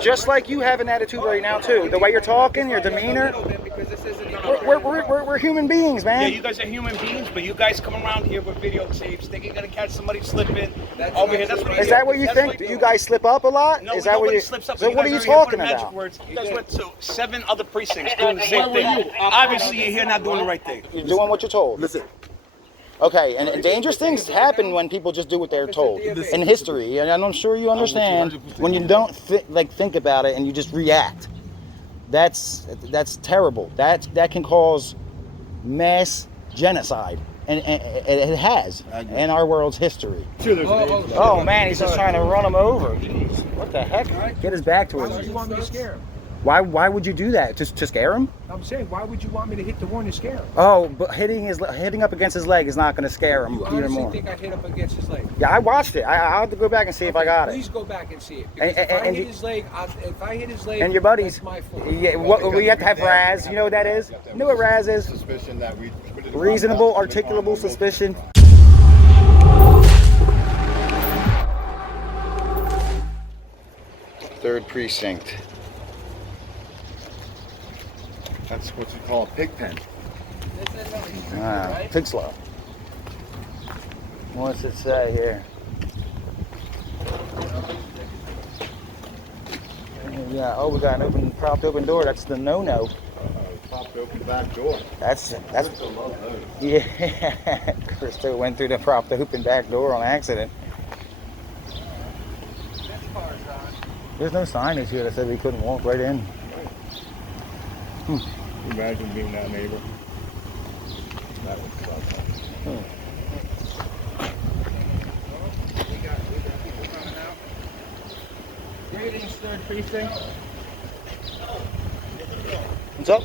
Just like you have an attitude right now too. The way you're talking, your demeanor. We're human beings, man. Yeah, you guys are human beings, but you guys come around here with videotapes, thinking you're gonna catch somebody slipping over here. That's what Is that what you think? Do you guys slip up a lot? No, is that nobody what you, slips up. So what are you talking about? You guys went to 7 other precincts doing the same thing. Obviously, you're here not doing the right thing. You're doing what you're told. Listen. Okay, and dangerous things happen when people just do what they're told. In history, and I'm sure you understand when you don't think about it and you just react. That's terrible. That can cause mass genocide, and it has in our world's history. Oh man, he's just trying to run him over. Jeez, what the heck? Get his back towards Why would you want me to scare him? Why would you do that? Just to scare him? I'm saying, why would you want me to hit the horn to scare him? Oh, but hitting up against his leg is not going to scare him You even honestly more. think I hit up against his leg? Yeah, I watched it. I'll have to go back and see if I got it. Please go back and see it. Because if I hit his leg, and your buddies, that's my fault. yeah, we have to have RAS. You know what that is? You know what RAS is? Suspicion that we Reasonable, articulable suspicion. Third precinct. That's what you call a pig pen. Pig slow. What's it say here? Yeah. Oh, we got an propped open door. That's the no-no. Popped open back door. That's yeah. Krista went through the propped open back door on accident. There's no signage here that said we couldn't walk right in. Imagine being that neighbor. That would suck. We got people coming out. Greetings, third precinct. What's up?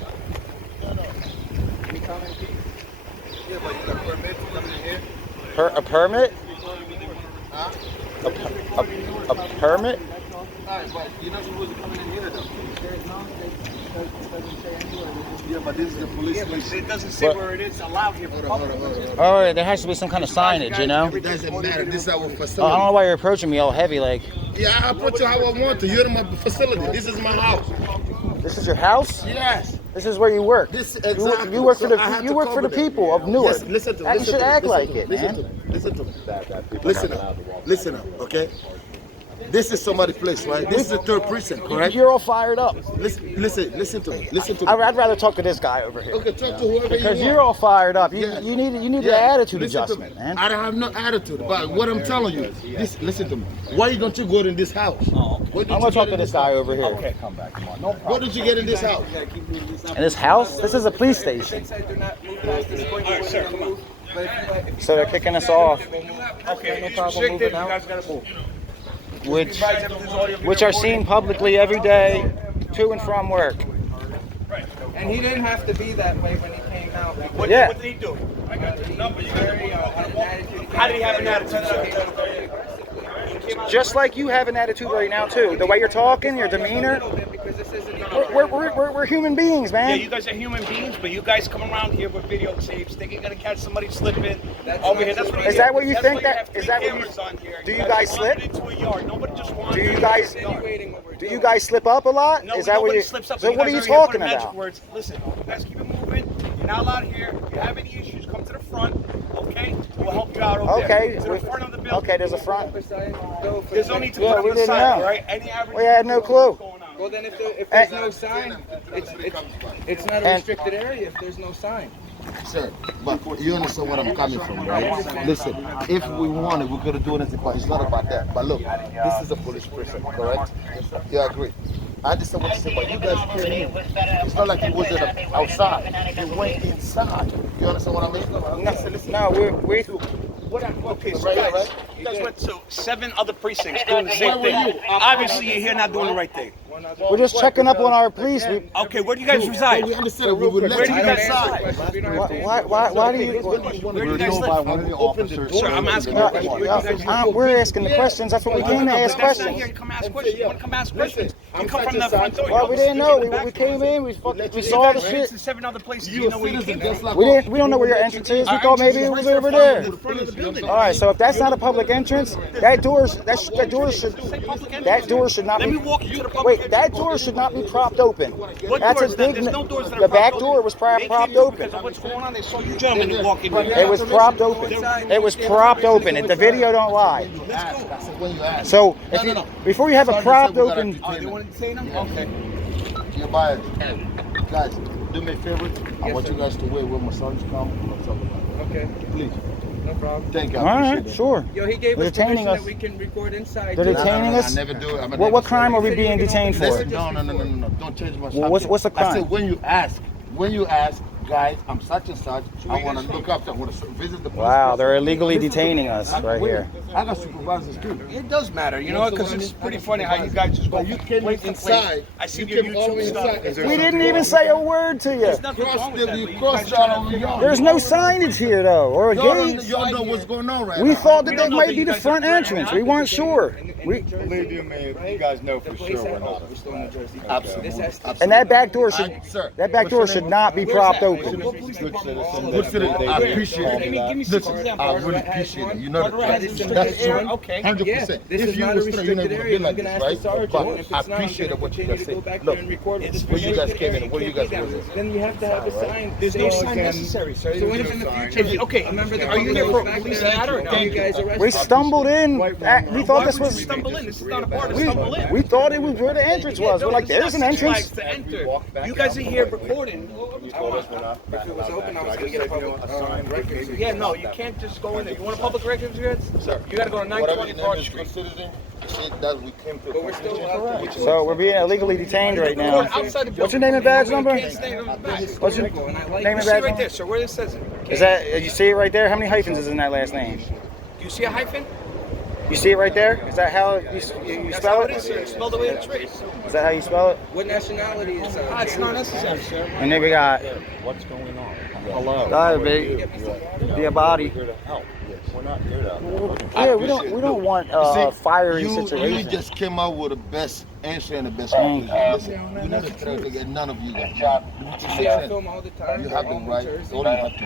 We come in peace. Yeah, but you got a permit to come in here? A permit? Huh? A permit? Alright, but you're not supposed to come in here though. Doesn't say anywhere. Yeah, but this is the police Yeah, but station. it doesn't say where it is allowed here for public. Oh, there has to be some kind of signage, you know? It doesn't matter. This is our I don't facility. know why you're approaching me all heavy like. Yeah, I approach you how I want to. You're in my facility. This is my house. This is your house? Yes. This is where you work. This exactly. You work for So I had the to work for the cover that. people of Newark. Yes, listen to me. You should act like it, man. Listen to me. Listen up. Listen up, okay? This is somebody's place, right? This is the third precinct, correct? You're all fired up. Listen to me. Listen to me. I'd rather talk to this guy over here. Okay, talk to whoever Because you you're want. all fired up. You Yeah. need an Yeah. attitude Listen to adjustment, me. man. I don't have no attitude, but what I'm telling you, listen to me. Why don't you go in this house? I'm gonna talk to this guy over here. Okay, come back. Come on. No problem. What did you get in this house? In this house? This is a police station. Since I do not move past this point, All right, sir, come on. So they're kicking us off, Okay, no it's problem restricted. moving You out. guys gotta move. which are seen publicly every day to and from work. And he didn't have to be that way when he came out. What, Yeah. what did he do? I got the number. You got Very, had an attitude. How did he have an attitude, sir? Just like you have an attitude right now too. The way you're talking, your demeanor. Because this isn't We're human beings, Yeah, man. you guys are human beings, but you guys come around here with videotapes, thinking you're gonna catch somebody slipping That's over not here. That's what true. Is that what you that's think why that- have is three that what you- cameras on here. do you guys wandered slip? into a yard. Nobody just wandered Do you into guys- a yard. Do you guys slip up a lot? No, Is that what nobody you? slips up. So but what are you guys here talking putting magic about? Words. Listen, you guys keep it moving. You're not allowed here. If you have any issues, come to the front. Okay, we'll help you out over Okay. there. To the front of the building. Okay, there's a front. There's no need to Yeah, put we up a didn't sign, know. right? Any average We had no clue. what's going on. Well, then if there's no sign, it's not a And- restricted area if there's no sign. Sir, but you understand where I'm coming from, right? Listen, if we wanted, we could have done it, but it's not about that. But look, this is a police precinct, correct? Yeah, I agree. I understand what you say, but you guys came in. It's not like you wasn't outside. You went inside. You understand what I mean? No, we're Okay, so Right, guys, right? you guys went to 7 other precincts doing the same thing. Obviously, you're here not doing the right thing. We're just checking up on our police. Okay, where do you guys reside? We understand. We will let Where do you you guys inside. Why do you? Where do you guys live? Sir, I'm asking you a question. We're asking the questions. That's what we came to ask That's not questions. here to come ask questions. You want to come ask questions? You come from the front door. Well, we didn't know. We came in. We saw the shit. To 7 other places. You know where you came from. We don't know where your entrance is. We thought maybe it was over there. All right. So if that's not a public entrance, that door should not Let be. me walk you to the public. Wait, that door should not be propped open. What That's doors? a big. There's no doors that are The back propped door open. was They propped came open. because of what's going on. They saw you gentlemen walking. It was propped open. It was propped open. The video don't lie. So if you, before you have a propped open. Oh, they want to say them? Okay. You're buying. Guys, do me a favor. I want you guys to wait when my sons come. We'll talk about it. Okay, Please. no problem. Thank you. All I appreciate right, it. sure. Yo, he gave They're us detaining permission us. that we can record inside. They're too. detaining I us. never do it. What crime are we being detained for? No. Don't change my Well, what's the crime? I said when you ask, guys, I'm such and such. I want to look up. I want to visit the police. Wow, they're illegally detaining us right here. I got supervisors too. It does matter, you know, because it's pretty funny how you guys just go You came place to inside. place. I see You your came all the way YouTube inside. stuff. We didn't even say a word to you. There's nothing wrong with that. You but you crossed guys out trying on to- y'all. There's no signage here though, or a gate. Y'all know what's going on right We now. thought that We that don't know might that be you the guys front are- entrance. We weren't sure. Believe you me, you guys know for sure we're not. We're still in New Jersey. Absolutely. This has to And that back door Sir, should not be propped open. Good citizen. Good citizen. I appreciate Give me it. some Listen, examples. I really appreciate it. You know Carteret has that. some That's restricted okay. 100%. This If is you not a was throwing, you restricted never area. been like You can this, ask the right? sergeant. But If it's I not, I'm appreciate gonna what you continue guys to go said. back Look, there and record it's this where you guys video. came in, where you guys was. Then you have to have a sign. There's no saying- sign necessary, sir. So what if in the future? Okay, Remember the are you here for a back police there? ad or No, you guys arrested. We stumbled in. We thought Why this would you was. stumble in? This is not a part of stumble in. We thought it was where the entrance was. We're like, there's an entrance. To enter. You guys are here recording. You told us we're not. If it was open, I was going to get a public record. Yeah, no, you can't just go in there. You want a public record, Sir, You gotta go to whatever 920 your Broad name is, Street. good citizen, it does, we came to. But we're still allowed to record. So we're being illegally detained right now. Outside the building. What's your name and badge number? You can't stay in the back. What's your And I like name You and see badge right number? there, sir, where it says it. Is that, you see it right there? How many hyphens is in that last name? Do you see a hyphen? You see it right there? Is that how you That's spell how it? it is, sir. It's spelled the way it's written. Is that how you spell it? What nationality is It's not necessary, sir. And then we got What's going on? Hello. Diabate, Diabate. Here to help. We're not here to. Yeah, we don't want fiery You situations. just came out with the best answer and the best conclusion. Listen, you never tried to get none of you guys. See, I film all the time. You have the all right, New Jersey. all you have to do,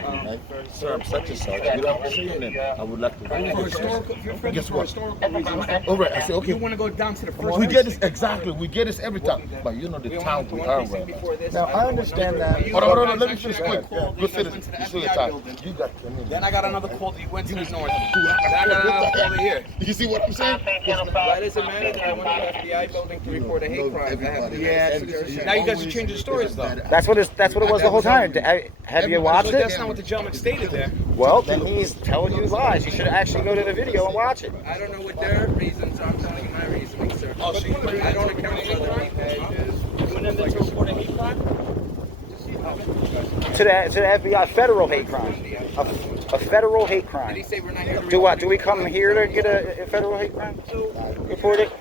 right? Sir, I'm such and such. You don't have to say your name. I would like to. Guess what? All right, I said, okay. You want to go down to the first We get this, exactly, we get this every time. But you know the town we are right now. Now I understand that. Hold on, let me finish quick. Good citizen, you see your time. You got 10 minutes. Then I got another call that you went to the north. Then I got another call to here. You see what I'm saying? Why does it matter that I went to the FBI building to report a hate crime? I have to Yeah, now you guys are changing the stories though. That's what it was the whole time. Have you watched That's it? not what the gentleman stated there. Well, then he's telling you lies. You should actually go to the video and watch it. I don't know what their reasons are. I'm telling you my reasoning, sir. Oh, so you went I don't account for other people. You went in there to report a hate crime? To the FBI, federal hate crime. A federal hate Did he crime. say we're not here to Do what? Do we come here to get a federal hate crime? Report it?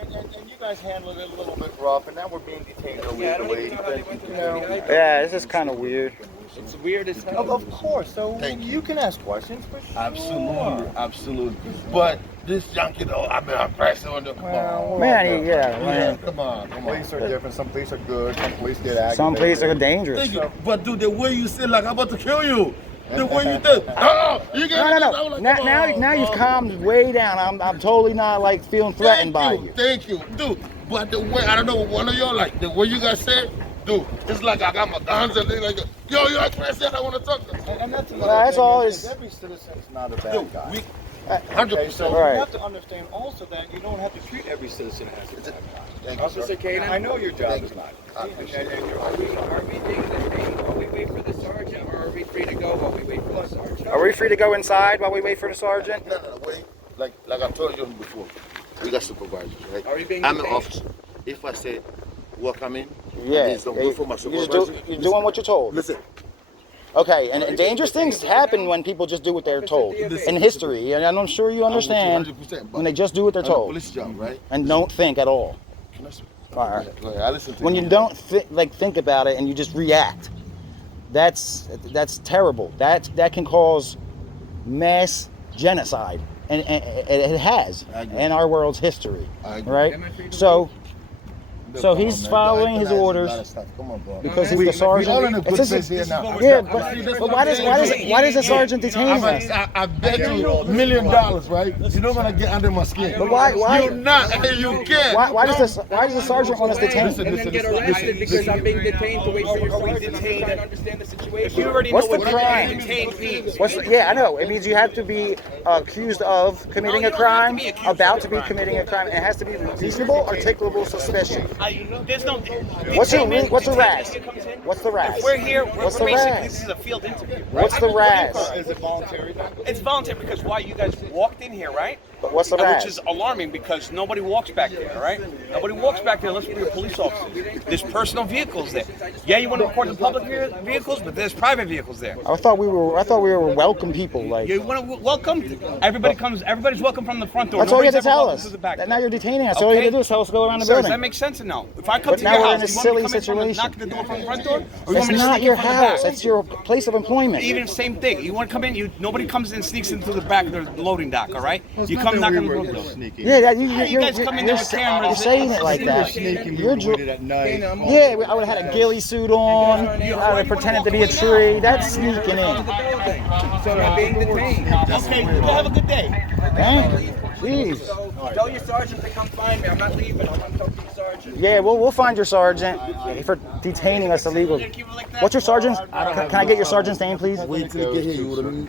And you guys handled it a little bit rough, and now we're being detained Yeah, I don't illegally. even know how they went to the FBI. Yeah, this is kind of weird. It's weird as hell. Of course, so Thank you can ask questions for sure. Absolutely. But this junkie though, I've been pressing on the. Come on. Man, man. Come on. Police are different. Some police are good. Some police get aggravated. Some places are dangerous. Thank you. But dude, the way you say like I'm about to kill you. The way you did. You get No. Now you've calmed way down. I'm totally not like feeling threatened by you. Thank you, dude. But the way I don't know what one of y'all like the way you guys say, dude, it's like I got my guns and things like that. Yo, you're crazy. I want to talk to you. And that's That's all. Is every citizen's not a bad Dude, guy. we Okay, so 100%. Right. you have to understand also that you don't have to treat every citizen as a bad guy. Thank you, Officer sir. Kanaan, I know your job is not. are we being detained while we wait for the sergeant, or are we free to go while we wait for the sergeant? Are we free to go inside while we wait for the sergeant? No, wait. Like I told you before, we got supervisors, right? Are we being I'm an detained? officer. If I say welcome in, Yeah. it's don't go for my You're supervisor. doing what you're told. Listen, Okay, and dangerous things happen when people just do what they're told. In history, and I'm sure you understand, 100%, but when they just do what they're I'm a told police job, right? and don't think at all. Can I speak? All right. Go ahead. I listen to When you. you don't think about it and you just react, that's terrible. That can cause mass genocide, and it has I agree. in our world's history, I agree. right? Am I free to So. Look, So come he's on, man. following I his realize a orders lot of stuff. Come on, bro. because he's We- the sergeant. We all in a It's good just- place here now. Yeah, See, but that's why what does I'm why saying. does the sergeant detain us? I bet you $1 million, right? You're not gonna get under my skin. But why? You're not. You can't. Why does the sergeant want us detained? And then get arrested because I'm being detained to wait for your Are we sergeant. I'm detained? trying to understand the situation. You already What's know the what crime? detained means. Yeah, I know. It means you have to be accused of committing No, a you don't have to crime, be accused about of to a be crime. committing a crime, and it has to be reasonable, articulable suspicion. There's no. What's the detainment- RAS? detainment comes in. What's the RAS? If we're here, What's we're the basically, RAS? this is a field interview. What's the RAS? Is it voluntary? It's voluntary because why? You guys walked in here, right? But what's the Which RAS? is alarming because nobody walks back there, right? Nobody walks back there unless we're police officers. There's personal vehicles there. Yeah, you want to record the public vehicles, but there's private vehicles there. I thought we were welcome people. Like You want to welcome? Everybody comes. Everybody's welcome from the front door. that's all you have to Nobody's ever tell welcome us. through the back Now door. you're detaining us. All you have to do is tell us to go around the Sir, does building. that make sense or no? If I come But to now your we're house, in a you want me silly to come in from the, situation. knock at the door from the front door, or you It's want me to not sneak your in from the house. back? It's your place of employment. Even same thing. You want to come in, nobody comes in and sneaks in through the back of the loading dock, all right? You come knock on the door. Yeah, that you guys come in there with cameras. you're saying it like that. Sneaking, You're we waited at night. Yeah, I would have had a ghillie suit on. I would have pretended to be a tree. That's sneaking in. So I'm being detained. Okay, have a good day. Dang. Jeez. Tell your sergeant to come find me. I'm not leaving. I'm gonna talk to the sergeant. Yeah, we'll find your sergeant for detaining us illegally. What's your sergeant's? Can I get your sergeant's name, please? Wait till you get here.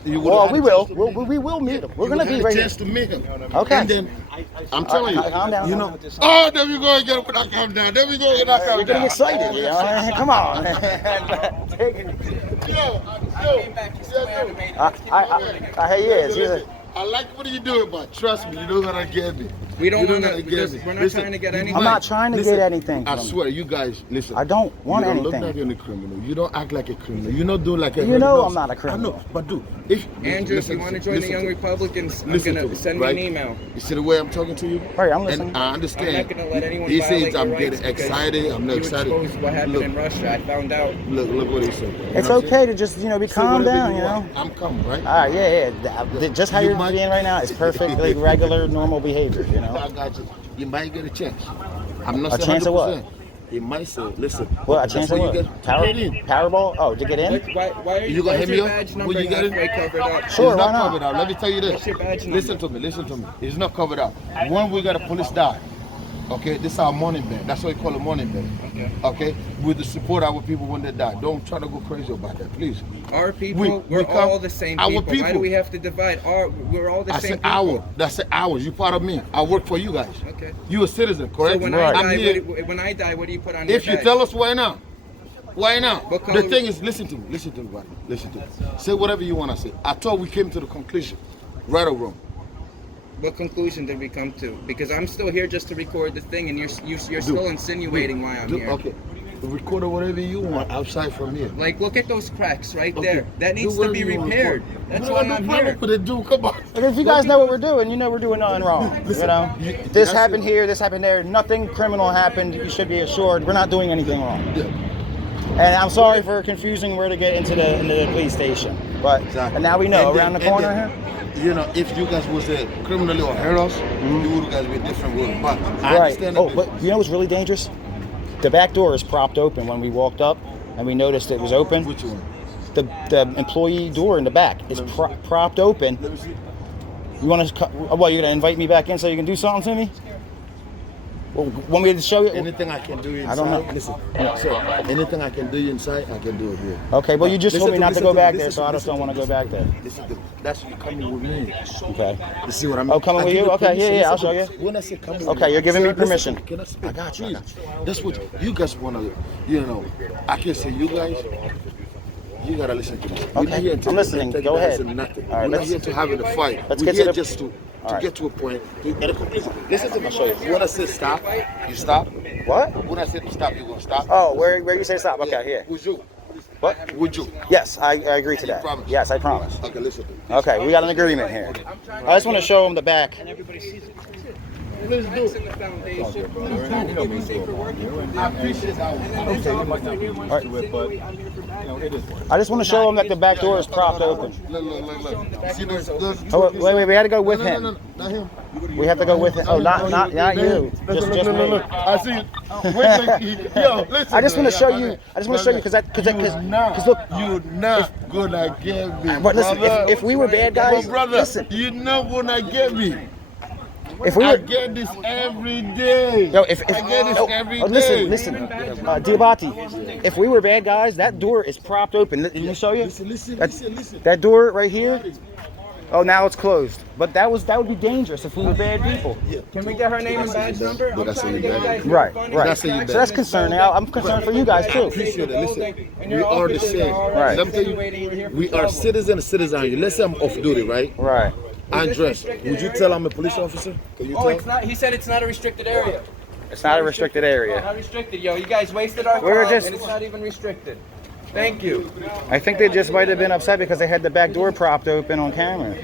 You would Well, we will. We will meet him. We're gonna be right here. chance to meet him. Okay. And then I'm telling you, Calm down. you know. Oh, there we go again. When I come down, there we go. When I come You're getting down. excited, you know? Come on. He is. I like what you're doing, but trust me, you're not gonna get me. We don't You're wanna- gonna get me. we're not trying to get anything. I'm not trying to get anything I from you. swear, you guys, listen. I don't want you don't anything. look like a criminal. You don't act like a criminal. You don't do like a. You know no, I'm not a criminal. I know, but dude, if Andrew, if listen, you want to join the listen Young to- Republicans, I'm listen gonna to me, send me right? an email. You see the way I'm talking to you? Right, I'm listening. And I understand. I'm not gonna let anyone He violate says your I'm rights getting because excited. I'm not you excited. exposed what happened Look, in Russia. I found out. look what he said. You It's know what I'm okay to just, be saying? Say calm whatever down, you know? want. I'm coming, right? All right, yeah. Just how You you're might- being right now is perfectly regular, normal behavior, you know? I got you. You might get a chance. I'm not A saying chance of what? 100%. He might say, listen. Well, a that's chance of where what? you get- Powerball? Oh, to get in? Why are You gonna why hit is me your up? badge Will number you get it? halfway covered up? Sure, It's why not not? covered out. Let me tell you this. What's your badge number? Listen to me. It's not covered out. When we got a police die, okay, this is our morning bed. That's what we call a morning bed. Okay? With the support of our people when they die. Don't try to go crazy about that, please. Our people, We we're come- all the same our people. Why people. do we have to divide? We're all the I same said people. our. That's ours. You part of me. I work for you guys. Okay. You a citizen, correct? So when Right. I'm here. when I die, what do you put on If your you badge? tell us why now, why now? What color- The thing is, listen to me, buddy. Listen to me. Say whatever you want to say. I thought we came to the conclusion, right or wrong. What conclusion did we come to? Because I'm still here just to record the thing, and you're still insinuating why I'm here. Okay. Record whatever you want outside from here. Like, look at those cracks right Okay. there. That needs Do to be whatever you want, repaired. record. That's You why don't have I'm no problem here. with it, dude. Come on. Because if you guys know what we're doing, you know we're doing nothing wrong. Listen, You know? you- This that's happened it. here, this happened there. Nothing criminal happened. You should be assured we're not doing anything wrong. Yeah. And I'm sorry for confusing where to get into the police station. But Exactly. and now we know And around then- the corner and here. then, you know, if you guys was a criminally or heroes, you would guys be different world. But I Right. understand. Oh, but you know what's really dangerous? The back door is propped open when we walked up, and we noticed it was open. Which one? The employee door in the back is propped open. Let me see. You want to? Well, you're gonna invite me back in so you can do something to me? Well, want me to show you? Anything I can do inside. I don't know. Listen, so anything I can do inside, I can do it here. Okay, well you just told me not to go back there, listen so I just listen don't want to go back there. Listen to that's you coming with me. Okay. You see what I mean? Oh, coming I with give you? Okay, permission. yeah, I'll Listen, show you. When I say come with Okay, me, you're giving me listen, permission. Can I speak? I got you, I Please. got That's what you guys wanna. You know, I can say you guys. You gotta listen to this. We're Okay, not here to I'm listening. take Go guys ahead. and nothing. All right, We're not let's- here to have a fight. let's We're get to here the- just to right. get to a point. Listen to me. When I say stop, you stop. What? When I say to stop, you're gonna stop. Oh, where you say stop? Okay, here. Would you? What? Would you? Yes, I agree to You that. promise? Yes, I promise. Okay, listen to me. Okay, we got an agreement here. I just want to show him the back. Please cracks do. in the foundation. He's trying to give you safer working conditions. I appreciate that. And then this officer here wants to insinuate I'm here for bad. I just want to show them that the back door is propped open. Look. See those Oh, wait, we had to go with him. No, not him. We have to go with him. Oh, not you. Just me. I see it. Wait, yo, listen. I just want to show you. I just want to show you because look. You're not gonna get me. But listen, if we were bad guys, brother, listen. you're not gonna get me. If we I were, get this every day. yo, I get this every day. listen, Diabate. If we were bad guys, that door is propped open. Let me show you. Listen. That door right here. Oh, now it's closed. But that would be dangerous if we were bad people. Can we get her name and badge number? I'm trying to get you guys Right. That's how you So that's concerning. I'm concerned for you guys too. Appreciate it. Listen, we are the same. Right. Let me tell you, we are citizens. Let's say I'm off duty, right? Right. I'm dressed. Would you tell I'm a police officer? Can you Oh, tell? it's not. He said it's not a restricted area. It's not a restricted area. Not restricted, yo. You guys wasted our We were time, just- and it's not even restricted. Thank you. I think they just might have been upset because they had the back door propped open on camera.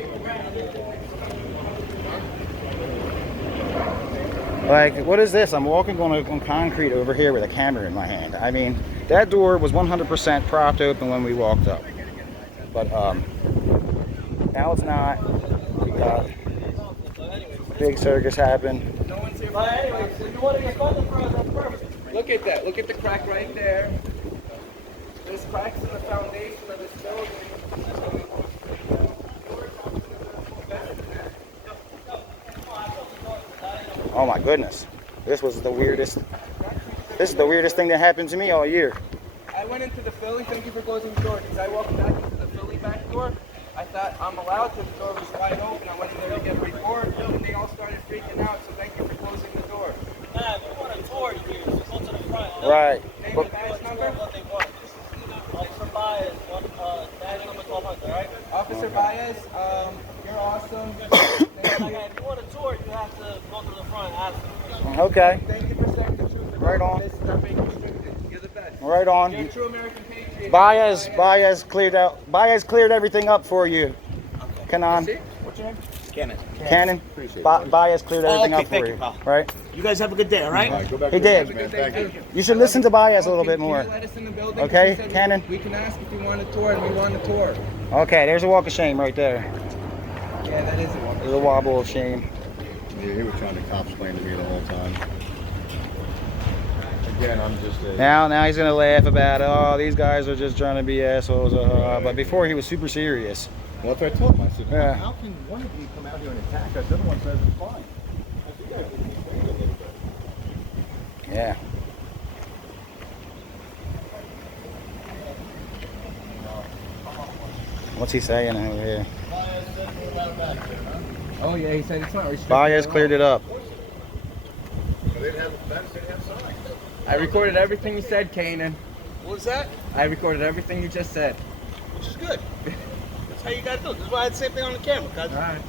Like, what is this? I'm walking on concrete over here with a camera in my hand. I mean, that door was 100% propped open when we walked up. But now it's not. We got big circus happen. No one's here. But anyway, so you want to get funded for us? That's perfect. Look at that. Look at the crack right there. There's cracks in the foundation of this building. Oh my goodness. This is the weirdest thing that happened to me all year. I went into the Philly. Thank you for closing the door. Because I walked back into the Philly back door. I thought I'm allowed to. The door was wide open. I went in there to get a report, and they all started freaking out. So thank you for closing the door. Nah, if you want a tour, you can go to the front. Right. Name But, and badge number. What they want. Officer Baez, badge number 1200, right? Officer Baez, you're awesome. If you want a tour, you have to go to the front and ask them. okay. Thank you for saying the truth. Right on. This is not being restricted. You're the best. Right on. You're a true American patriot. Baez cleared everything up for you. Kanaan. What's your name? Cannon. Baez cleared everything up for thank you. you, pal. Right? You guys have a good day, all right? He did. You should listen to Baez a little bit more. Let us in the building. Okay, She said Kanaan? We can ask if you want a tour, and we want a tour. Okay, there's a walk of shame right there. Yeah, that is a one. There's a wobble of shame. Yeah, he was trying to cop explain to me the whole time. Again, I'm just a... Now he's gonna laugh about it. Oh, these guys are just trying to be assholes. But before he was super serious. Well, that's what I told him. I said, Yeah. how can one of you come out here and attack us? The other one says it's fine. I said, yeah, we can explain it a little bit. Yeah. What's he saying over here? Oh yeah, he said it's not restricted. Baez cleared it up. I recorded everything you said, Kanaan. What was that? I recorded everything you just said. Which is good. That's how you gotta do it. This is why I had the same thing on the camera, cuz. All right.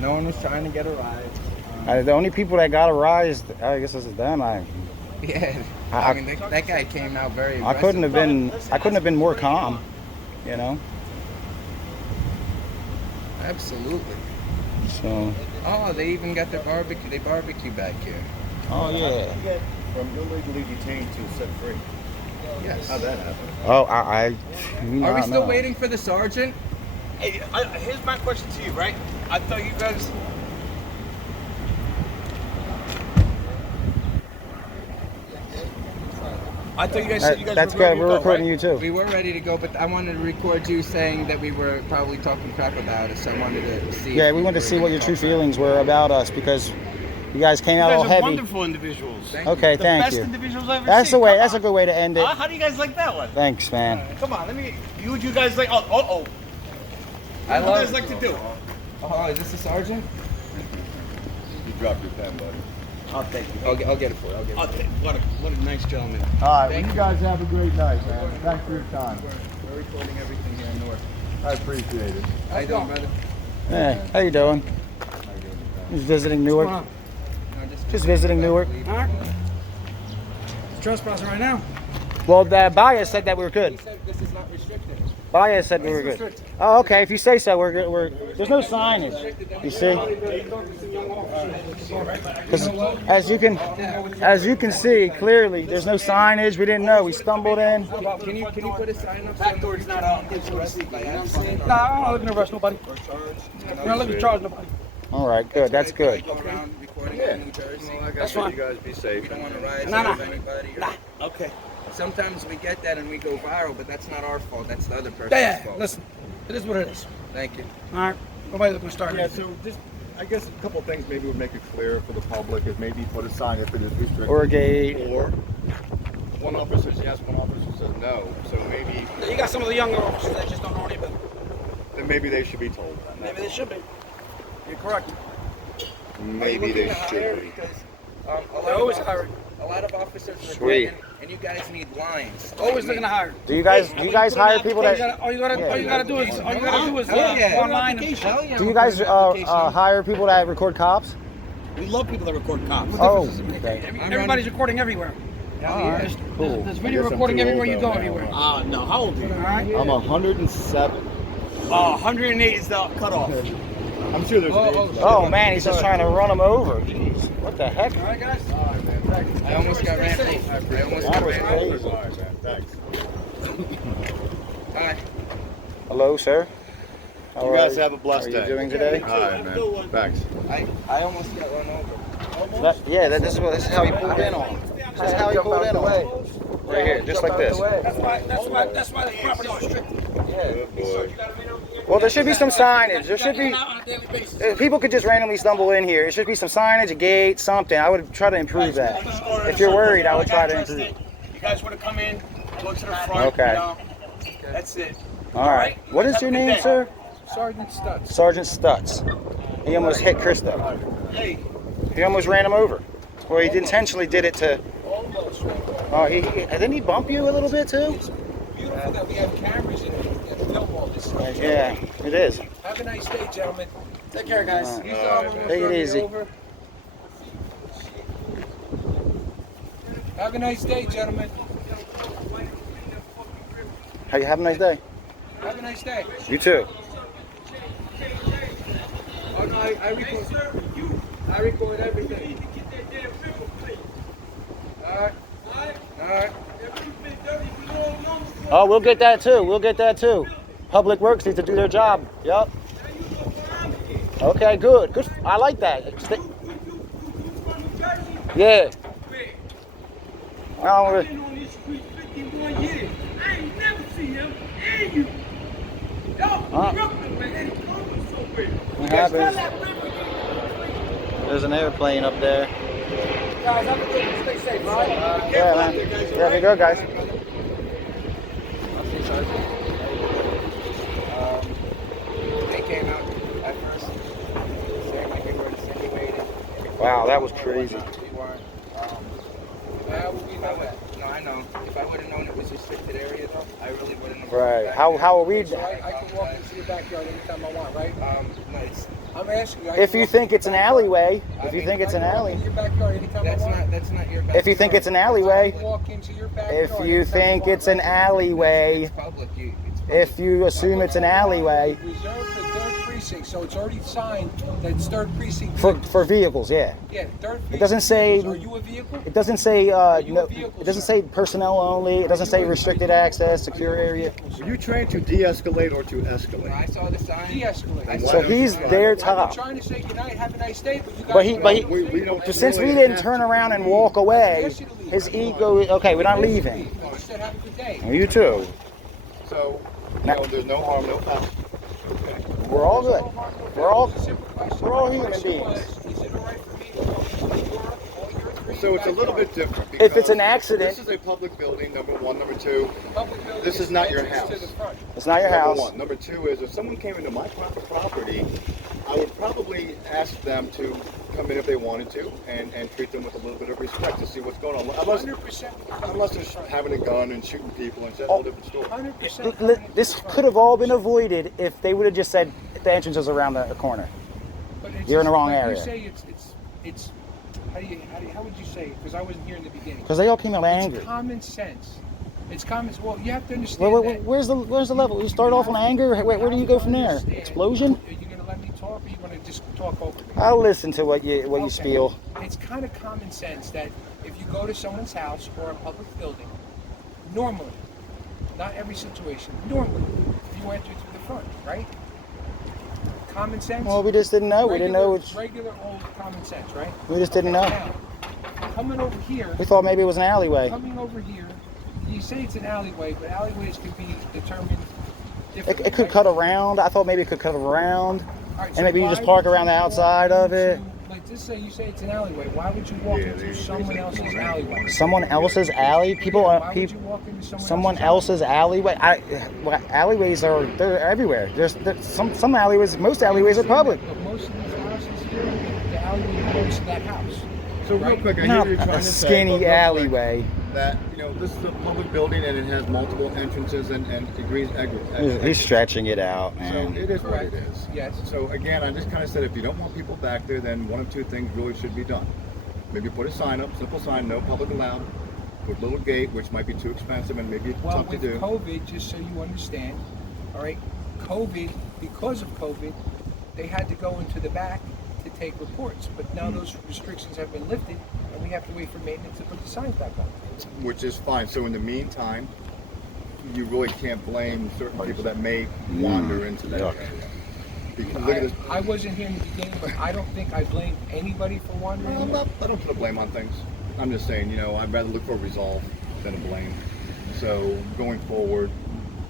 No one was trying to get a ride. The only people that got a rise, I guess this is them. Yeah. I- I mean, that guy came out very I aggressive. couldn't have been more calm, you know. Absolutely. So. Oh, they even got their barbecue. They barbecue back here. Oh yeah. From illegally detained to set free. Yes. How'd that happen? Oh, I do Are we not still know. waiting for the sergeant? Hey, here's my question to you, right? I thought you guys... I thought you guys said you guys That's were ready good. to We're go, recording right? you too. We were ready to go, but I wanted to record you saying that we were probably talking crap about us. So I wanted to see. Yeah, if we you wanted to were see what gonna your true talk about feelings were about us because you guys came You out guys all are heavy. wonderful individuals. Thank Okay, The thank best you. individuals I've ever That's seen. the way. Come That's a on. good way to end it. How do you guys like that one? Thanks, man. Come on, let me... You guys like... Oh. I What do you love guys like to do? Oh, is this the sergeant? You dropped your pen, buddy. Oh, thank you. I'll get it for you. I'll get it. Oh, what a nice gentleman. All right, Thank well, you guys have a great night, man. Thanks for your time. We're recording everything here in Newark. I appreciate it. How you doing, brother? Hey, how you doing? Just visiting Newark. No, Just visiting Newark. Trespassing right now. Well, the buyer said that we were good. He said this is not restricted. Baez said we were good. Oh, okay. If you say so, we're there's no signage. You see? Because as you can see clearly, there's no signage. We didn't know. We stumbled in. Can you put a sign up? Back door's not out. Nah, I'm not looking to arrest nobody. I'm not looking to charge nobody. All right, good. That's good. Go around recording in New Jersey. That's fine. You guys be safe. We don't want to rise Nah. up anybody. Okay. Sometimes we get that and we go viral, but that's not our fault. That's the other person's Yeah, fault. listen. It is what it is. Thank you. All right. Nobody looking to start. Yeah, so just, I guess a couple of things maybe would make it clear for the public is maybe put a sign if it is restricted. Or a gate. Or one officer says yes, one officer says no. So maybe, You got some of the younger officers that just don't know any better. then maybe they should be told. Maybe they should be. You're correct. Maybe they should be. Because They're always hiring. a lot of officers are Sweet. getting, and you guys need lines. Always looking to hire. Do you guys hire people that? All you gotta do is Hell yeah. online. Hell yeah. Do you guys hire people that record cops? We love people that record cops. Oh, okay. Everybody's recording everywhere. All right, cool. There's video guess I'm recording too everywhere old you go. now. Everywhere. No. How old are you? All right. I'm 107. 108 is the cutoff. I'm sure there's an age. Oh man, he's just trying to run him over. Jeez, what the heck? All right, guys. I almost got ran over. I almost got That was ran over. crazy. All right, man. Thanks. All right. Hello, sir. How You guys are have a blessed How are day. you doing today? All right, man. Thanks. I almost got run over. This is how he pulled in on. This is how he pulled in on. Right here, just like this. That's why the property is restricted. Good boy. Well, there should be some signage. There should be. On a daily basis. People could just randomly stumble in here. There should be some signage, a gate, something. I would try to improve that. If you're worried, I would try to improve. You guys want to come in, go to the front. Okay. You know, that's it. All right. What is your name, sir? Sergeant Stutz. Sergeant Stutz. He almost hit Chris though. Hey, He almost ran him over. Or he intentionally did it to. Oh, didn't he bump you a little bit too? Beautiful that we have cameras in it that film all this stuff. Yeah, it is. Have a nice day, gentlemen. Take care, guys. All right. You saw him Take it easy. over. Have a nice day, gentlemen. Hey, have a nice day. Have a nice day. You too. Oh no, I record everything. Alright. Alright. Oh, we'll get that too. We'll get that too. Public Works needs to do their job. Yep. Okay, good. Good. I like that. Yeah. Well, what happens? There's an airplane up there. Guys, have a good one. Stay safe, all right? Yeah, man. Yeah, be good, guys. They came out at first saying like we were insinuated. Wow, that was crazy. We weren't. How would we know that? No, I know. If I would have known it was restricted area though, I really wouldn't have. Right. How are we? So I can walk into your backyard anytime I want, right? No, it's, I'm asking you. I If can you walk think it's an alleyway, if you think I it's can an walk alley, into your backyard anytime I want. that's not your backyard. if you think it's an alleyway, I can walk into your backyard if you anytime I think want, it's an right? alleyway, It's public. if you assume it's an alleyway Reserved for third precinct, so it's already signed that it's third precinct. for vehicles, yeah. Yeah, third precinct. It doesn't say. Are you a vehicle? It doesn't say. you a No, vehicle, it doesn't sir? say personnel only. It doesn't say restricted access, secure area. Are you trained to de-escalate or to escalate? I saw the sign. De-escalate. So he's their I've been top. trying to say goodnight, have a nice day, but you guys. But he, We don't but since we really didn't have turn to around and walk away, his ego. Okay, we're not leaving. You just said have a good day. You too. So, there's no harm, no foul. We're all good. We're all human Question beings. was, is it all right for me to go to all your three So it's a little bit different. If it's an because accident- This is a public building, number one. Number two, public buildings, this is not your entrance house. to the front. It's not your number house. one. Number two is if someone came into my property, I would probably ask them to come in if they wanted to and treat them with a little bit of respect to see what's going on. Unless 100%. they're having a gun and shooting people and that's a whole different story. 100%. This could have all been avoided if they would have just said the entrance is around the corner. But it's You're in the wrong like area. You say it's how would you say it? Because I wasn't here in the beginning. Because they all came out angry. It's common sense. It's common. Well, you have to understand that. Where's the level? You start off on anger. Where do you go from there? Explosion? Are you gonna let me talk, or you gonna just talk over me? I'll listen to what you Okay. spiel. It's kind of common sense that if you go to someone's house or a public building, normally, not every situation, normally, you enter through the front, right? Common sense. Well, we just didn't know. We didn't know. Regular old common sense, right? We just didn't know. Now, coming over here. We thought maybe it was an alleyway. Coming over here, you say it's an alleyway, but alleyways can be determined differently. It could cut around. I thought maybe it could cut around, All right, so and maybe you why just park would around the you walk outside of it. into- Like, just say you say it's an alleyway. Why would you walk into someone else's alleyway? Someone else's alley. People. Why would People. you walk into Someone else's alleyway. Alleyways they're everywhere. There's some alleyways. Most alleyways are public. But most of these houses here, the alleyway goes to that house. So real quick, I hear Not what you're trying a to say, skinny but real quick, alleyway. that, this is a public building and it has multiple entrances and degrees. He's stretching it out, So man. it is what Correct. it is. Yes. So again, I just kind of said if you don't want people back there, then one of two things really should be done. Maybe put a sign up, simple sign, no public allowed. Put a little gate, which might be too expensive and maybe Well, tough to with do. COVID, just so you understand, all right, because of COVID, they had to go into the back to take reports. But now those restrictions have been lifted, and we have to wait for maintenance to put the signs back up. Which is fine. So in the meantime, you really can't blame certain people that may wander into that area. Because look at this. I wasn't here in the beginning, but I don't think I blame anybody for wandering. I don't put a blame on things. I'm just saying, I'd rather look for a resolve than a blame. So going forward,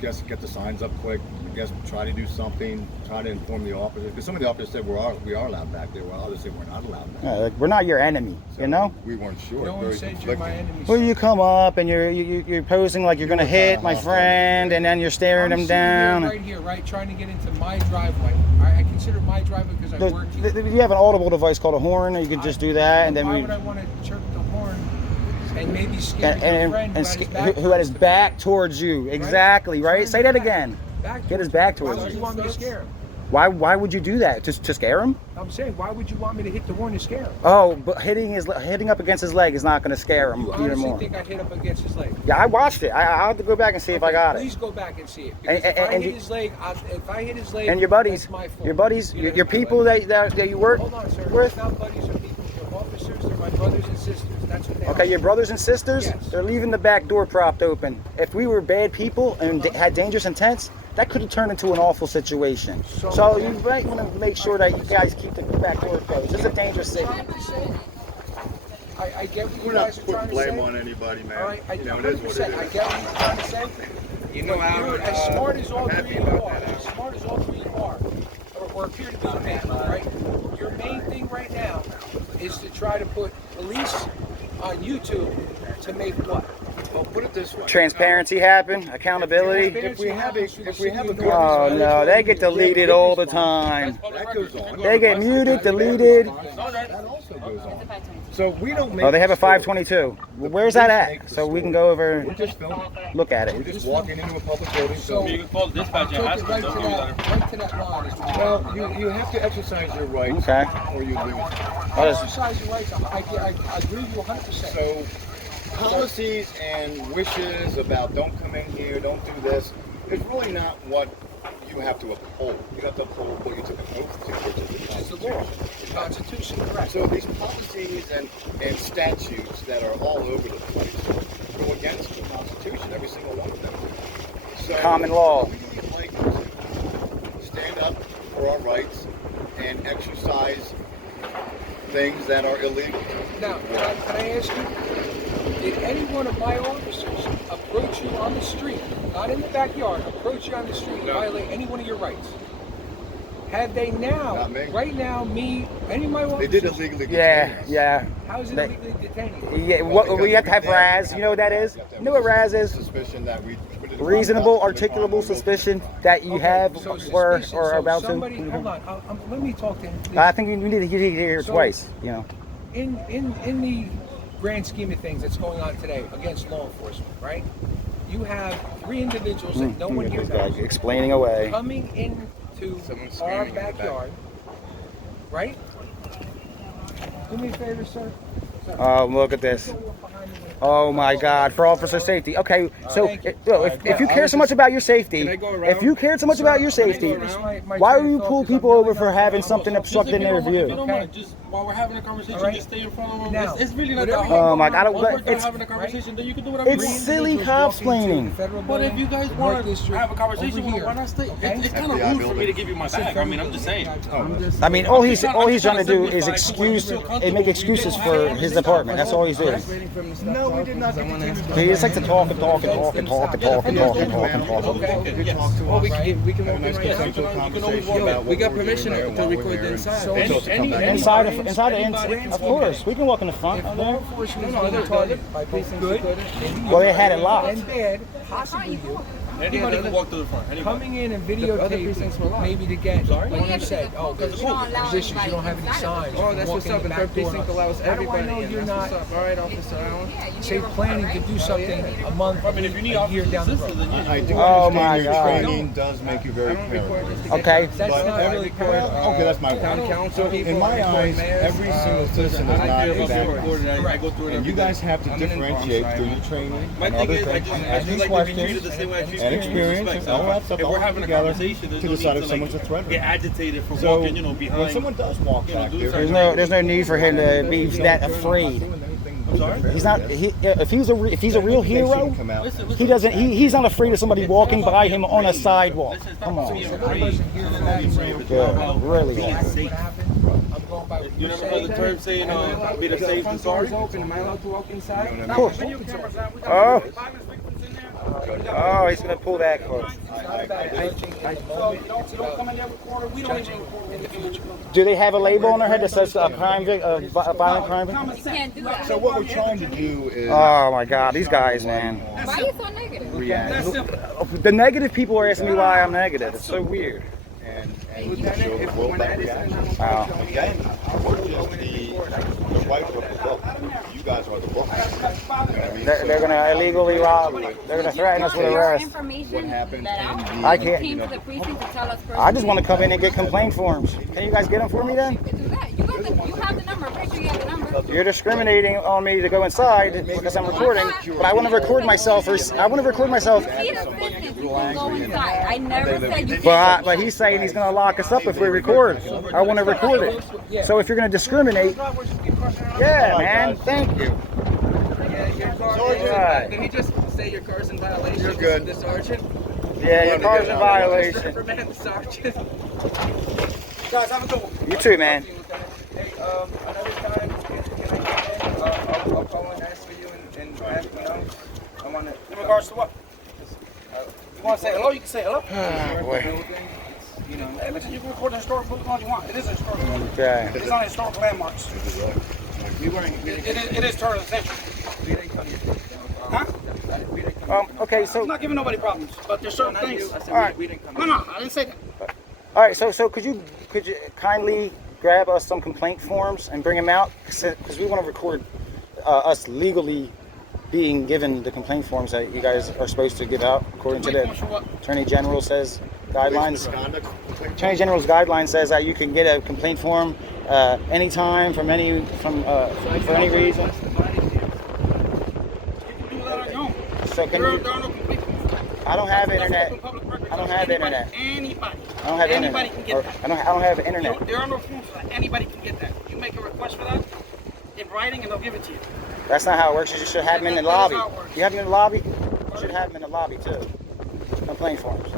guess get the signs up quick. I guess try to do something. Try to inform the officers because some of the officers said we are allowed back there, while others say we're not allowed back. Yeah, like, we're not your enemy, So we weren't sure. No one Very said you're my conflicting. enemy. Well, you come up and you're posing like you're gonna hit my friend, and then you're staring I'm him sitting down. Right here, right, trying to get into my driveway. All right, I consider my driveway because I work here. You have an audible device called a horn, and you can just do that, and then Why we would I want to chirp the horn and maybe scare your friend who had his back towards you? Exactly, right? Say that again. Get his back towards Why would you want me to scare him? Why would you do that? To scare him? I'm saying, why would you want me to hit the horn to scare him? Oh, but hitting up against his leg is not going to scare him You even honestly more. think I hit up against his leg? Yeah, I watched it. I'll have to go back and see if I got it. Please go back and see it. Because if I hit his leg, And your buddies, that's my fault. your buddies, You know, your people that you work Hold on, sir. with. It's not buddies or people. They're officers. They're my brothers and sisters. That's what they are. Okay, your brothers and sisters, Yes. they're leaving the back door propped open. If we were bad people and had dangerous intents, that could have turned into an awful situation. So you might want to make sure that you guys keep the back door closed. It's a dangerous city. I get what you We're not guys are putting trying to blame say. on anybody, man. All right, I It is what 100%. it I is. get what you're trying to say. You're as smart as all happy three of you about are. that. As smart as all three of you are, or appear to be, right? Your main thing right now is to try to put police on YouTube to make what? Well, put it this way. Transparency happen, accountability. If we have a Oh no, they get deleted all the time. that goes on. They get muted, deleted. That also goes on. So we don't make. Oh, they have a 522. Well, where's that at? So we can go over We're and just filming. look at We're it. just walking into a public building. So You can call the dispatch and Take ask it them. right to They'll do that. right to that line. is what well, you have to exercise your rights, Okay. or you lose. What is- Exercise your rights. I agree with you 100%. So policies and wishes about don't come in here, don't do this, is really not what you have to uphold. You have to uphold what you took an oath to, which is the the law, Constitution. the Constitution, correct. So these policies and statutes that are all over the place go against the Constitution, every single one of them. So Common law. we would like to stand up for our rights and exercise things that are illegal. Now, can I ask you, did any one of my officers approach you on the street, not in the backyard, approach you on the street and violate any one of your rights? Have they now, Not me. right now, any of my They officers? did illegally detain Yeah, us. yeah. How is it They- illegally detaining? Yeah, what, we have to have RAS. You know what that is? You know what RAS is? Suspicion that we committed a Reasonable, crime, committed a crime, articulable or suspicion crime. that you have so or suspicion, are so about somebody, to. Hold on, let me talk to him. I think you need to hear it So- twice. You know. In the grand scheme of things that's going on today against law enforcement, right? You have three individuals that no one here This guy knows explaining away. coming into Someone's our screaming in the back. backyard, right? Do me a favor, sir. Oh, look at this. Oh my God, for officer safety. Okay, so if you care so much about your safety, if you cared so much about your safety, why would you pull people over for having something obstructing their view? Just while we're having a conversation, just stay in front of them. Now, It's really not that hard. Oh my God, Once we're done having a conversation, then you can do whatever you it's want. silly cops-plaining. But if you guys want to have a conversation, why not stay? It's kind of rude for me to give you my bag. I mean, I'm just saying. I mean, all he's trying to do is make excuses for his department. That's all he's doing. No, we did not. He just likes to talk and talk and talk and talk and talk and talk and talk and talk. Well, we can walk in right now. We got permission to record the inside. Of course, we can walk in the front. Law enforcement is being targeted by good, Well, they had it locked. and bad, possibly good. Anybody can walk to the front. Anybody. Coming in and videotaping, maybe to get, like you said, there's positions, you don't have any signs. Oh, that's what's up. And third precinct allows everybody. How do I know you're not, All right, Officer Allen. say, planning to do something a month, a year down the road? I do Oh my understand your God. training does make you very paranoid. Okay. That's not really Okay, that's my Town word. council people. In my eyes, every single citizen is not a bad guy. I go through it And you guys have to differentiate through your training and other things, and asking questions and experience and all that stuff. If we're all having a together conversation, there's to no decide need if to someone's a threat. get agitated for So walking, behind. when someone does walk back there, There's no need for him to be that afraid. I'm sorry? He's not. If he's a real hero, he doesn't. He's not afraid of somebody walking by him on a sidewalk. Come on. Good. Really. You never heard the term saying, be the safe and sorry? Open. Am I allowed to walk inside? Of course. Oh, he's gonna pull that card. Do they have a label on their head that says a violent crime? You can't do that. So what we're trying to do is Oh my God, these guys, man. Why are you so negative? react The negative people are asking me why I'm negative. It's so weird. and show the world that reaction. Wow. Again, we're just the white book is book. You guys are the book. You know what I mean? They're gonna illegally rob. They're gonna threaten us with arrest. Information happened that in I you can't. came to the precinct to tell us personally. I just want to come in and get complaint forms. Can you guys get them for me then? You can do that. You have the number. I'm pretty sure you have the number. You're discriminating on me to go inside because I'm recording, but I want to record myself. I want to record myself. See the distance. You can go inside. I never said you But he's saying he's going to lock us up if we record. I want to record it. So if you're going to discriminate, yeah, man, thank you. Right. Did he just say your car's in violation? You're good. The sergeant? Yeah, your car's in violation. Reprimand the sergeant. Guys, have a good one. You too, man. Hey, another time, I'll call and ask for you and ask me out. I want to. In regards to what? You want to say hello? You can say hello. Oh, boy. You know, Hey, listen, you can record the historic book all you want. It is a historical book. Okay. It's on historical landmarks. we weren't. It is turn of the century. We didn't come here. Huh? Okay, so I'm not giving nobody problems, but there's certain things. I said All right. we didn't come No, here. no, I didn't say that. all right, so could you kindly grab us some complaint forms and bring them out because we want to record us legally being given the complaint forms that you guys are supposed to give out according to the Attorney General says guidelines. Attorney General's guideline says that you can get a complaint form anytime for any reason. You can do that on your own. So can There you? are no complete forms. I don't have That's internet. open public record. I don't have internet. Anybody. I don't have Anybody internet. can get that. I don't have internet. There are no forms for that. Anybody can get that. You make a request for that in writing and they'll give it to you. That's not how it works. You should have them in the That is lobby. how it works. You have them in the lobby? You should have them in the lobby too. Complaint forms.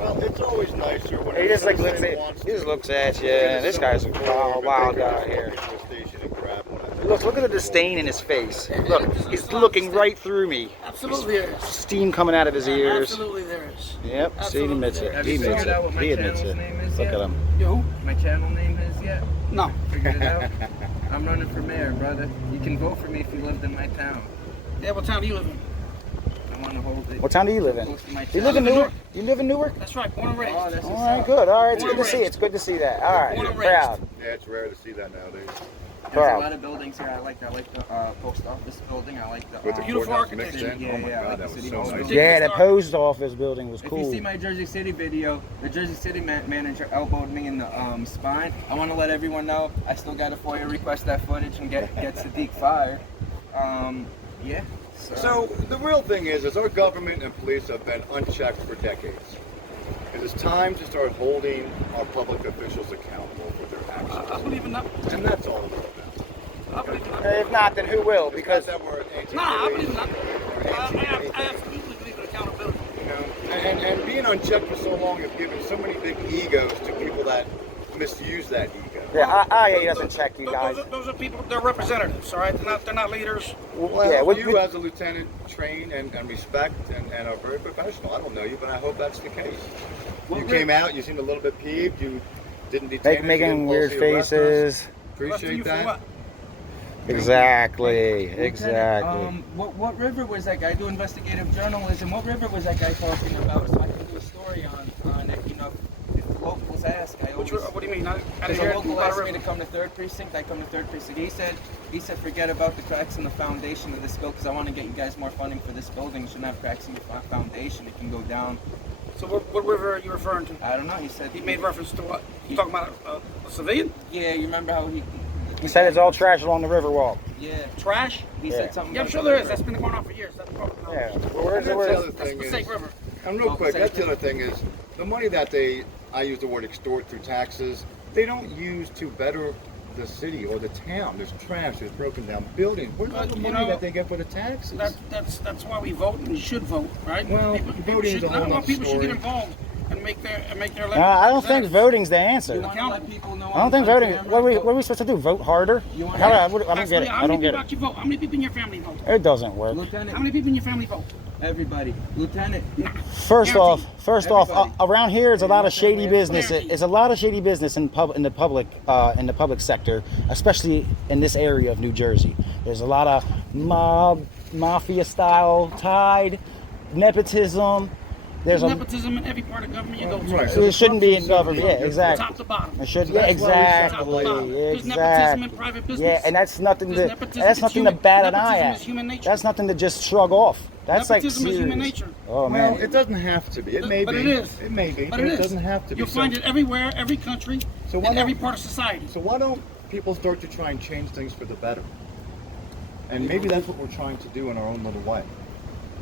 Well, it's always nicer when He just like looks citizen at wants he just looks at you. This guy's a wild guy here. to the station and grab one. Look at the disdain in his face. Look, he's looking right through me. Absolutely there is. Steam coming out of his ears. Absolutely there is. Yep, see, he admits it. Have He you admits figured out what it. my He admits channel's it. name is Look yet? at him. You who? My channel name is yet? No. Figured it out? I'm running for mayor, brother. You can vote for me if you lived in my town. Yeah, what town do you live in? I'm want to hold it. What town do you live in? close to my You live in chest. Newark? You live in Newark? That's right, born and raised. Oh, that's All what's right, up. good. All right, it's Born good to and see. raised. It's good to see that. All right, Born and proud. Yeah, it's rare to see that nowadays. There's a Proud. lot of buildings here. I like the post office building. I like the With the Beautiful courthouse mixed architecture. in. Oh my Yeah, I God, like that the was city so hall nice. building. Yeah, the post office building was If cool. you see my Jersey City video, the Jersey City manager elbowed me in the spine. I want to let everyone know I still got a FOIA request that footage and get Sadiq fired. Yeah. So the real thing is our government and police have been unchecked for decades. It is time to start holding our public officials accountable for their actions. I believe in that. And that's all it's about. I believe in that. If not, then who will? Because Because that we're Nah, I believe in that. I absolutely believe in accountability. you know, and being unchecked for so long has given so many big egos to people that misuse that ego. yeah, IA doesn't check you guys. Those are people. They're representatives. All right. They're not leaders. Well, Yeah, what- you as a lieutenant train and respect and are very professional. I don't know you, but I hope that's the case. You came out, you seemed a little bit peeved, you didn't detain us, you Making didn't weird falsely arrest us. faces. Arresting Appreciate you for that. what? Exactly. Lieutenant, Exactly. what river was that guy? I do investigative journalism. What river was that guy talking about? So I can do a story on it. You know, if the locals ask, I always. What do you mean? I Because didn't a hear local about asked a me to river. come to 3rd Precinct, I come to 3rd Precinct. He said forget about the cracks in the foundation of this building because I want to get you guys more funding for this building. You shouldn't have cracks in the foundation. It can go down. So what river are you referring to? I don't know. He said He made reference to what? You talking about a civilian? Yeah, you remember how he said it's all trash along the Riverwalk. Yeah. Trash? He Yeah. said something. Yeah, I'm about sure the there is. river. That's been going on for years. That's public knowledge. Yeah. Well, where's And the that's the word? other That's thing Passaic is, River. and real Oh, quick, Passaic that's the other thing is, the money that I use the word extort through taxes, they don't use to better the city or the town. There's trash, there's broken down buildings. Where's all the You money know, that they get for the taxes? That's why we vote and we should vote, right? Well, voting is a whole nother people should story. get involved and make their No, I don't think voting's the You answer. want to let people know I don't think on voting. camera? What are we supposed to do? Vote harder? You want How do to- I don't get it. How I many don't people get it. actually vote? How many people in your family vote? It doesn't work. Lieutenant, How many people in your family vote? everybody. Lieutenant, First off, Everybody. around here is a lot of shady Everybody. business. It's a lot of shady business in the public sector, especially in this area of New Jersey. There's a lot of mafia style tied nepotism. There's Nepotism in every part of government you go to. Right. so it shouldn't be in government. Yeah, Top exactly. to bottom. It should. So Yeah, that's why we should Top to exactly. bottom. There's nepotism Exactly. in private business. Yeah, and that's nothing There's to nepotism. that's It's nothing human- to bat an eye nepotism at. is human nature. That's nothing to just shrug off. That's like Nepotism is human serious. nature. Oh Well, man. it doesn't have to be. It may But be. it is. It may be. But it is. doesn't have to be. You'll find it everywhere, every country, So why in every don't- part of society. So why don't people start to try and change things for the better? And maybe that's what we're trying to do in our own little way.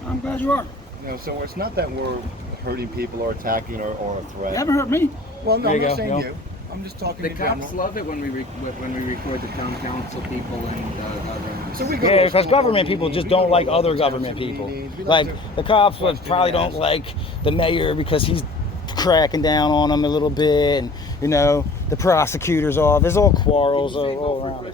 I'm glad you are. You know, so it's not that we're hurting people or attacking or a threat. You haven't hurt me. Well, no, There I'm you not go, saying no. you. I'm just talking the in cops general. love it when we record the town council people and other. So we go Yeah, to because school government people meetings, just we go don't to like local other council government people. meetings, we Like to the cops watch probably don't videos. like the mayor because he's cracking down on them a little bit, and you know the prosecutor's off. There's all quarrels all around.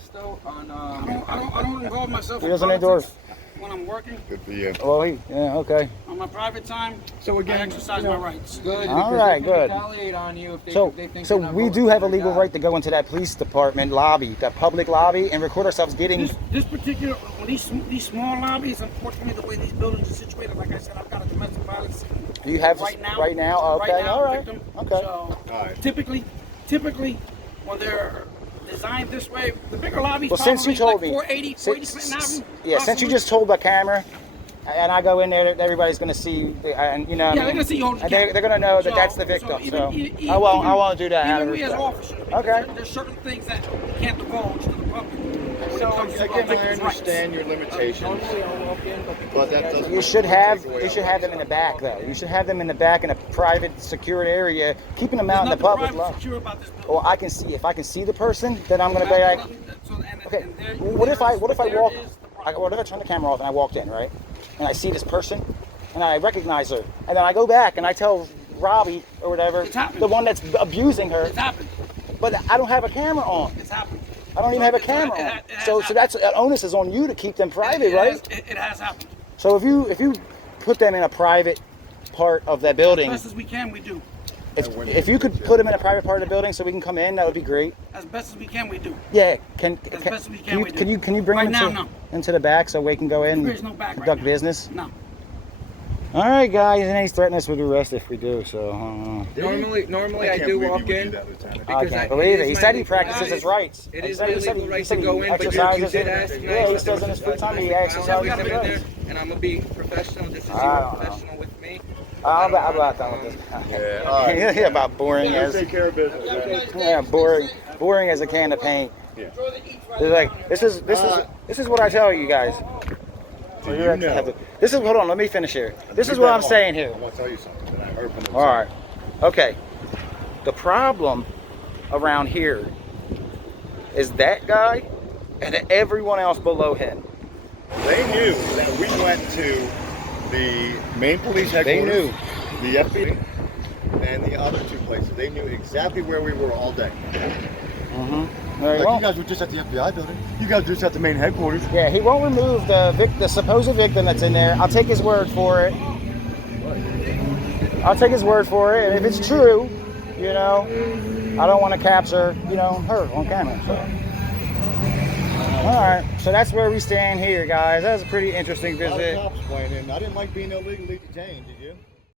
I don't involve myself He in doesn't politics endorse. when I'm working. Good for you. Well, yeah, okay. On my private time, So again, I exercise you know, my rights. Good. All because right, they can good. retaliate on you if they, So, if they think so you're not we voting do for have a their legal guy. right to go into that police department lobby, that public lobby, and record ourselves getting. This particular, when these small lobbies, unfortunately, the way these buildings are situated, like I said, I've got a domestic violence. You have right now. right now? Okay, right now, all right. victim. Okay. So All right. typically, when they're designed this way, the bigger lobbies. Well, since you probably told me, like 480 Clinton Avenue. since you possibly. just told the camera, and I go in there, everybody's gonna see, and you know, Yeah, they're gonna see you holding and the camera. they're gonna know that So- that's the so victim. So, even- I won't do that. out Even of we as respect. officers, because Okay. there's certain things that you can't divulge to the public. when it So comes to again, I victims' rights. understand your limitations, Normally I'll walk in, but because but that guys doesn't. You should have take away them in the back though. You should have them in the back in a private, secured area, keeping them out in the There's nothing public. private Lot. secure about this building. Well, I can see if I can see the person, then I'm gonna be like, okay. What if I walk? What if I turn the camera off and I walked in, right? And I see this person, and I recognize her, and then I go back and I tell Robbie or whatever, It's happened. the one that's abusing her, It's happened. but I don't have a camera on. It's happened. I don't even have a It camera has on. happened. So that's that onus is on you to keep them private, right? It has happened. So if you put them in a private part of that building, As best as we can, we do. if you could put them in a private part of the building so we can come in, that would be great. As best as we can, we do. Yeah, As best as we can, we do. can you bring Right them now, no. into the back so we can go in There is no back right conduct now. business? No. All right, guys, and he's threatening us with arrest if we do. So Normally I do walk in I because can't believe it. He is said my- he practices his rights. It He is said- my he said legal he- right he said to he go in, but you exercises did it. ask tonight. Yeah, he if there says in was his a free time he domestic exercises violence. his I'm gonna rights. be there, and I'm gonna be professional just as you I were don't know. professional with me. I'm about done with this. Yeah, about boring as. Take care of business. Yeah, boring as a can of paint. Yeah. It's like this is what I tell you guys. Do you know? This is hold on. Let me finish here. This is what I'm saying here. I want to tell you something that I heard from them. All right. Okay. The problem around here is that guy and everyone else below him. They knew that we went to the main police They headquarters, knew. the FBI, and the other two places. They knew exactly where we were all day. Very Like, well. you guys were just at the FBI building. You guys were just at the main headquarters. Yeah, he won't remove the supposed victim that's in there. I'll take his word for it. I'll take his word for it. And if it's true, you know, I don't want to capture, you know, her on camera. So. All right, so that's where we stand here, guys. That was a pretty interesting A lot of visit. cops playing in. I didn't like being illegally detained, did you?